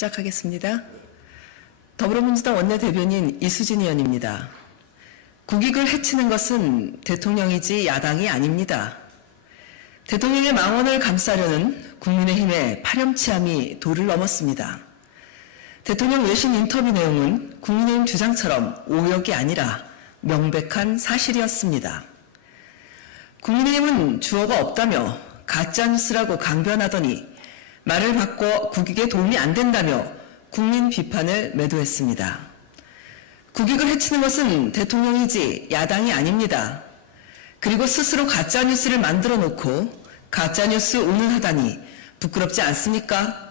시작하겠습니다. 더불어민주당 원내대변인 이수진 의원입니다. 국익을 해치는 것은 대통령이지 야당이 아닙니다. 대통령의 망언을 감싸려는 국민의힘의 파렴치함이 도를 넘었습니다. 대통령 외신 인터뷰 내용은 국민의힘 주장처럼 오역이 아니라 명백한 사실이었습니다. 국민의힘은 주어가 없다며 가짜뉴스라고 강변하더니 말을 바꿔 국익에 도움이 안 된다며 국민 비판을 매도했습니다. 국익을 해치는 것은 대통령이지 야당이 아닙니다. 그리고 스스로 가짜뉴스를 만들어 놓고 가짜뉴스 운운하다니 부끄럽지 않습니까?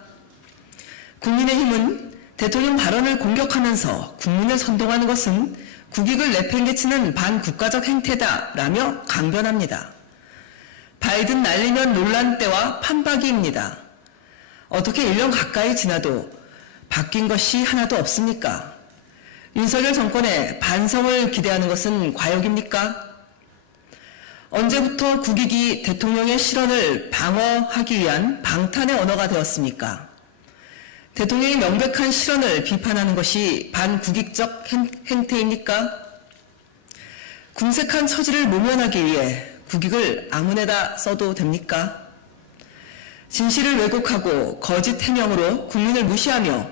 국민의힘은 대통령 발언을 공격하면서 국민을 선동하는 것은 국익을 내팽개치는 반국가적 행태다라며 강변합니다. 바이든 날리면 논란 때와 판박이입니다. 어떻게 1년 가까이 지나도 바뀐 것이 하나도 없습니까? 윤석열 정권의 반성을 기대하는 것은 과욕입니까? 언제부터 국익이 대통령의 실언을 방어하기 위한 방탄의 언어가 되었습니까? 대통령의 명백한 실언을 비판하는 것이 반국익적 행- 행태입니까? 궁색한 처지를 모면하기 위해 국익을 아무데나 써도 됩니까? 진실을 왜곡하고 거짓 해명으로 국민을 무시하며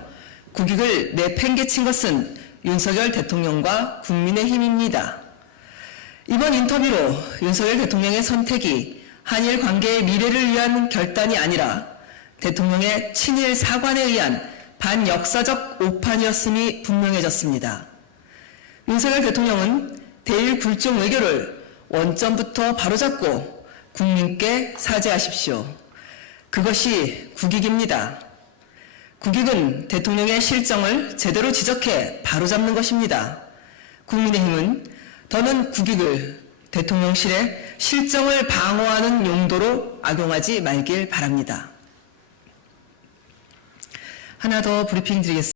국익을 내팽개친 것은 윤석열 대통령과 국민의 힘입니다. 이번 인터뷰로 윤석열 대통령의 선택이 한일 관계의 미래를 위한 결단이 아니라 대통령의 친일 사관에 의한 반역사적 오판이었음이 분명해졌습니다. 윤석열 대통령은 대일 굴종 외교를 원점부터 바로잡고 국민께 사죄하십시오. 그것이 국익입니다. 국익은 대통령의 실정을 제대로 지적해 바로잡는 것입니다. 국민의힘은 더는 국익을 대통령실의 실정을 방어하는 용도로 악용하지 말길 바랍니다. 하나 더 브리핑 드리겠습니다.